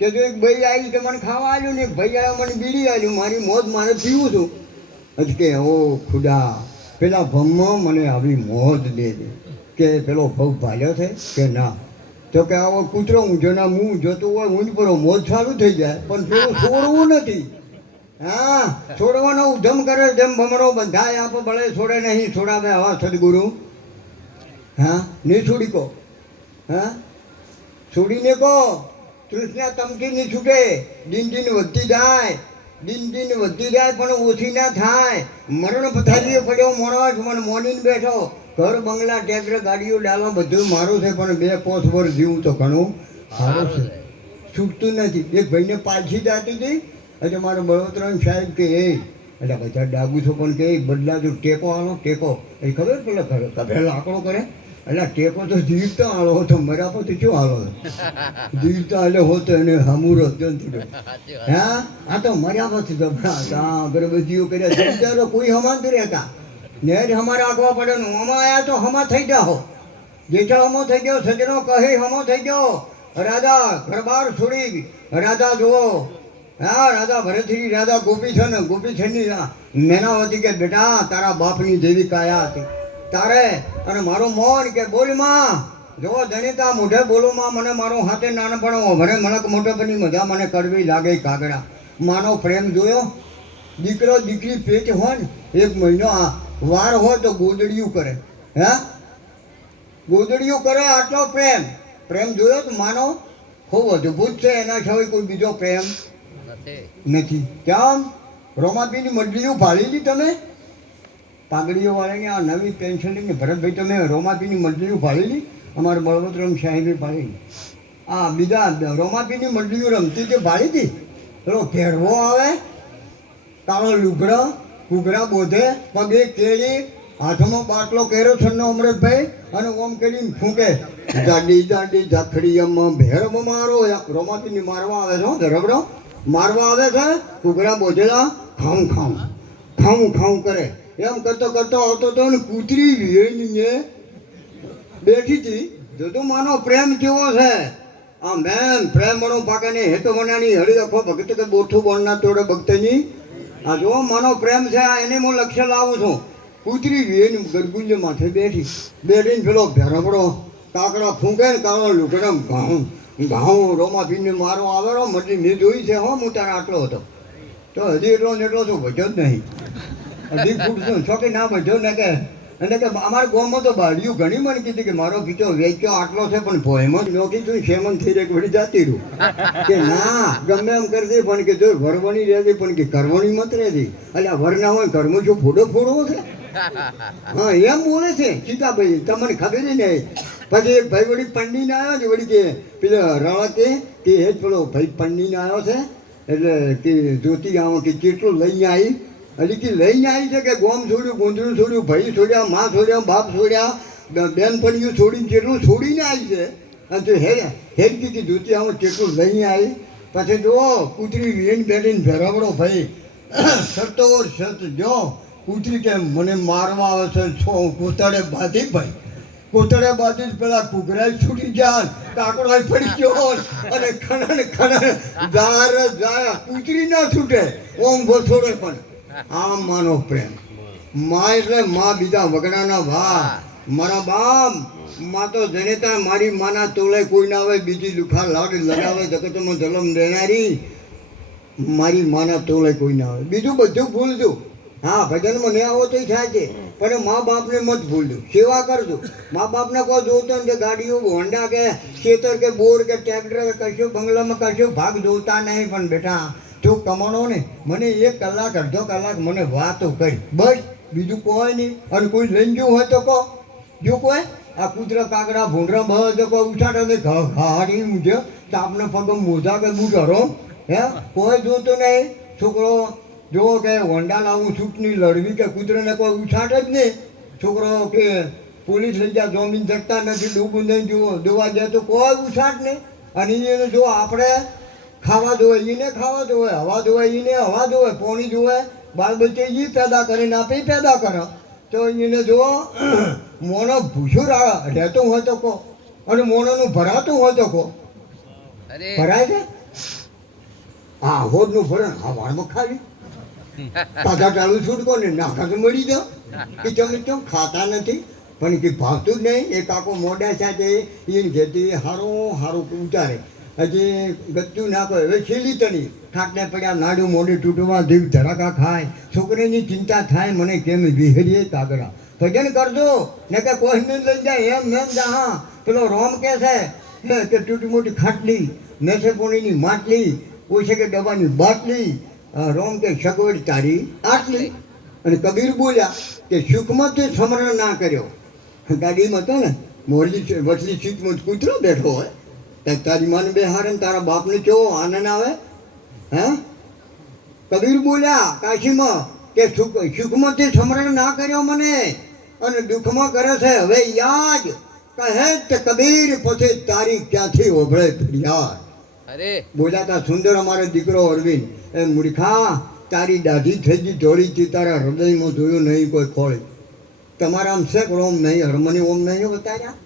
કે જો એક ભાઈ આવી તો મને ખાવા આવ્યું ને એક ભાઈ આવ્યો મને બીડી આવ્યું મારી મોજ મારે પીવું છું હજ કે ઓ ખુદા પેલા ભમમાં મને આવી મોજ દે દે કે પેલો ભવ ભાલ્યો છે કે ના તો કે આવો કૂતરો ઊંઝો ના મું જોતું હોય ઊંઝ પરો મોજ ચાલુ થઈ જાય પણ પેલું છોડવું નથી હા છોડવાનો ઉધમ કરે જેમ ભમરો બંધાય આપો ભલે છોડે નહીં છોડાવે હવા સદગુરુ હા નહીં છોડી કહો હા છોડીને કહો તૃષ્ણા તમથી નહીં છૂટે દિન દિન વધતી જાય દિન દિન વધતી જાય પણ ઓછી ના થાય મરણ પથારીએ પડ્યો મોણસ મને મોનીને બેઠો ઘર બંગલા ટ્રેક્ટર ગાડીઓ ડાલો બધું મારું છે પણ 2-5 વર્ષ જીવું તો ઘણું સારું છે છૂટતું નથી એક ભાઈને પાછી જાતી હતી એટલે મારો બળવતરામ સાહેબ કે એ એટલે બધા ડાગુ છો પણ કે બદલા જો ટેકો આલો ટેકો એ ખબર પેલા કભેલા આંકડો કરે એટલે ટેકો તો જીવતા આલો તો મર્યા પછી શું આલો જીવતા એટલે હોતો એને હમુરો જંતુડો હા આ તો મર્યા પછી ગભરાતા અગરબત્તીઓ કર્યા જમદારો કોઈ હમાતું રહેતા ને જ હમારે આગવા પડે ને હમા આયા તો હમા થઈ જાઓ જેઠા હમો થઈ ગયો સજનો કહે હમો થઈ ગયો રાજા ઘરબાર છોડી રાજા જુઓ હા રાજા ભરતરી રાજા ગોપીછંદની મેનાવતી કે બેટા તારા બાપની જેવી કાયા હતી તારે અને મારો મોન કે બોલ માં જો જણીતા મોઢે બોલો માં મને મારો હાથે નાનપણો ભરે મલક મોટપની મજા મને કડવી લાગે કાગડા માનો પ્રેમ જોયો દીકરો દીકરી પેટ હોય ને 1 મહિનો વાર હોય તો ગોદડિયું કરે હે ગોદડિયું કરે આટલો પ્રેમ જોયો તો માનો ખૂબ અદભુત છે એના સિવાય કોઈ બીજો પ્રેમ નથી કેમ રોમાપીની મંડળીઓ ભાળેલી તમે પાઘડીઓ વાળાની આ નવી પેન્શન લઈને ભરતભાઈ તમે રોમાપીની મંડળીઓ ભાળેલી અમારા બળવતરામ સાહેબે ભાળેલી આ બીજા રોમાપીની મંડળીઓ રમતી તે ભાળી હતી પેલો ઘેરવો આવે કાળો લુગડો ઘૂઘરા બોધે પગે કેળી હાથમાં બાટલો કેરોસનનો અમૃતભાઈ અને ઓમ કરીને ફૂંકે જાડી જાડી ઝાખડી ભેરમ મારો રોમાપીની મારવા આવે છે રબડો મારવા આવે છે ઘૂઘરા બોધેલા ખાઉં કરે એમ કરતો આવતો હતો ને કૂતરી વેણીને બેઠી હતી જોતો માનો પ્રેમ કેવો છે આ મેન પ્રેમ મણો પાકાને હેતો મનાની હળી અખો ભગત કે બોઠું બોણના તોડે ભક્તની આ જો માનો પ્રેમ છે આ એને હું લક્ષ્ય લાવું છું કૂતરી વેણી ગરગુંજ માથે બેઠીને પેલો ભેરબડો કાકડા ફૂંકે ને કાળો લુકડમ ઘાઉં રોમાપીને મારો આવેલો મતલબ મેં જોઈ છે હો હું તારે આટલો હતો તો હજી એટલો ને એટલો તો વધ્યો જ નહીં હજી ફૂટશું છોકે ના વધ્યો ને કે અને કે અમારા ગામમાં તો બાળીયું ઘણી મને કીધી કે મારો ખીચો વેચ્યો આટલો છે પણ ભોયમાં જ નોકી તું શેમન થઈ રહે વળી જાતી રહ્યું કે ના ગમે એમ કરી દે પણ કે જો વરવણી રહેતી પણ કે કરવણી મત રહેતી એટલે વર ના હોય ઘરમાં જો ફોડવો છે હા એમ બોલે છે સીતાભાઈ તમને ખબર નહીં પછી એક ભાઈ વળી પંડીને આવ્યો છે વળી કે પેલો રવા કે એ જ પેલો ભાઈ પંડીને આવ્યો છે એટલે કે જોતી આવો કે કેટલું લઈને આવી હજી કે લઈને આવી છે કે ગોમ છોડ્યું ગોંધળું છોડ્યું ભાઈ છોડ્યા મા છોડ્યા બાપ છોડ્યા બેનપણીઓ છોડીને જેટલું છોડીને આવી છે અને તે હેડ કીધી જોતી આવો કેટલું લઈને આવી પછી જુઓ કૂતરી વેણ બેઠીને ભેરાવડો ભાઈ સતો સત જો કૂતરી કે મને મારવા આવે છે કોતડે બાંધી ભાઈ કોતડે બાંધી પેલા કુકરા છૂટી જાય કાકડો પડી ગયો અને ખણ જાય કૂતરી ના છૂટે ઓમ છોડે પણ આમ માનો પ્રેમ માં એટલે માં બીજા વગડાના ભા મારા બાપ માં તો જનેતા મારી માના તોલે કોઈ ના આવે બીજી લુખા લાડ લગાવે જગતમાં જલમ દેનારી મારી માના તોલે કોઈ ના આવે બીજું બધું ભૂલજો હા ભજનમાં નહીં આવો તો થાય છે પણ મા બાપને મત ભૂલજો સેવા કરજો મા બાપને કોઈ જોતો ને કે ગાડીઓ હોન્ડા કે ખેતર કે બોર કે ટ્રેક્ટર કે કશો બંગલામાં કશો ભાગ જોતા નહીં પણ બેટા જો કમાણો ને મને 1 કલાક અડધો કલાક મને વાતો કરી બસ બીજું કોઈ નહીં અને કોઈ લઈને ગયું હોય તો કહો જો કોઈ આ કૂતરા કાકડા ભૂંડરા બધો કોઈ ઉછાડે હાડી મૂજ્યો તાપને પગ મોજા કે બુઢરો હે કોઈ જોતો નહીં છોકરો જો કે હોન્ડા લાવું ચૂંટણી લડવી કે કૂતરાને કોઈ ઉછાડે જ નહીં છોકરો કે પોલીસ લઈ જાય જમીન શકતા નથી ડૂબું નહીં જોવા જાય તો કોઈ ઉછાટ નહીં અને એને જો આપણે ખાવા જોવે એને ખાવા જોવે હવા જોવે એને હવા જોવે પાણી જોવે બાળ બચ્ચે એ પેદા કરીને આપે પેદા કરે તો એને જો મોનો ભૂસું રહેતું હોય તો કહો અને મોનોનું ભરાતું હોય તો કહો ભરાય છે આ હોદનું ફરે આ વાળમાં ખાવી પાછા ચાલુ છૂટકો ને નાખા તો મળી જાઓ કે તમે કેમ ખાતા નથી પણ કે ભાવતું જ નહીં એ કાકો મોડા સાથે એને ખેતી હારું હારું ઉતારે હજી ગત્તું નાખો હવે છેલ્લી તણી થાકને પડ્યા નાડું મોઢું તૂટવા દીવ ધડાકા ખાય છોકરીની ચિંતા થાય મને કેમ વિહરીએ કાગડા ભજન કરજો ને કે કોઈને લઈ જાય એમ જા હા પેલો રોમ કે છે કે તૂટી મોટી ખાટલી મેસે પોણીની માટલી ઓછે કે દવાની બાટલી રોમ કે સગવડ તારી આટલી અને કબીર બોલ્યા કે સુખમાં તે સમરણ ના કર્યો ગાડીમાં હતો ને મોરલી વચલી સીટમાં કૂતરો બેઠો હોય તારી માને બેહારે ને તારા બાપને કેવો આનંદ આવે હે કબીર બોલ્યા કાશીમાં કે સુખમાં તે સમરણ ના કર્યો મને અને દુઃખમાં કરે છે હવે યાદ કહે તે કબીર પછી તારી ક્યાંથી ઓભળે ફરિયાદ અરે બોલ્યા તા સુંદર અમારો દીકરો અરવિંદ એ મૂર્ખા તારી દાઢી થઈ ગઈ ધોળી તારા હૃદયમાં જોયું નહીં કોઈ ખોળી તમારા આમ શેક ઓમ નહીં હરમની ઓમ નહીં બતાવ્યા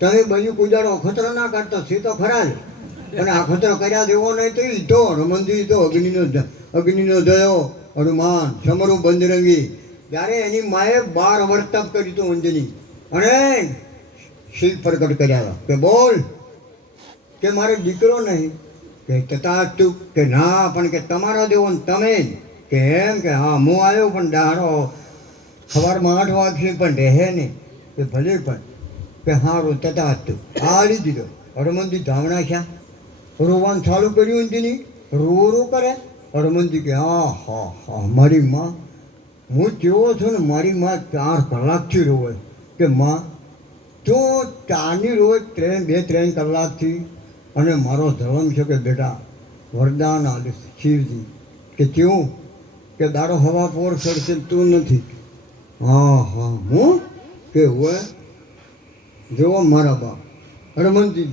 તમે બન્યું કુજારો અખતરો ના કાઢતા છે તો ખરા જ અને અખતરો કર્યા જેવો નહીં તો ઈ તો હનુમાનજી તો અગ્નિનો જયો હનુમાન સમરું બંજરંગી ત્યારે એની માએ 12 વર્ષ તપ કર્યું હતું અંજની અને શિવ પ્રગટ કર્યા કે બોલ કે મારે દીકરો નહીં કે તથાસ્તુ કે ના પણ કે તમારો દેવો ને તમે કે એમ કે હા હું આવ્યો પણ દાડો સવારમાં 8 વાગશે પણ રહે નહીં કે ભલે પણ કે હારું તથાસ્તુ આડી દીધો હનુમાનજી ધામણા છે રોવાનું ચાલુ કર્યું અંજની રો કરે હનુમાનજી કે હા મારી માં હું કેવો છું ને મારી માં 4 કલાકથી રોવે કે માં તો ચારની રોજ 2-3 કલાકથી અને મારો ધર્મ છે કે બેટા વરદાન આલે શિવજી કે કેવું કે દાડો હવા પોર સરશે તું નથી હું કે હોય જેવો મારા બાપ હનુમાનજી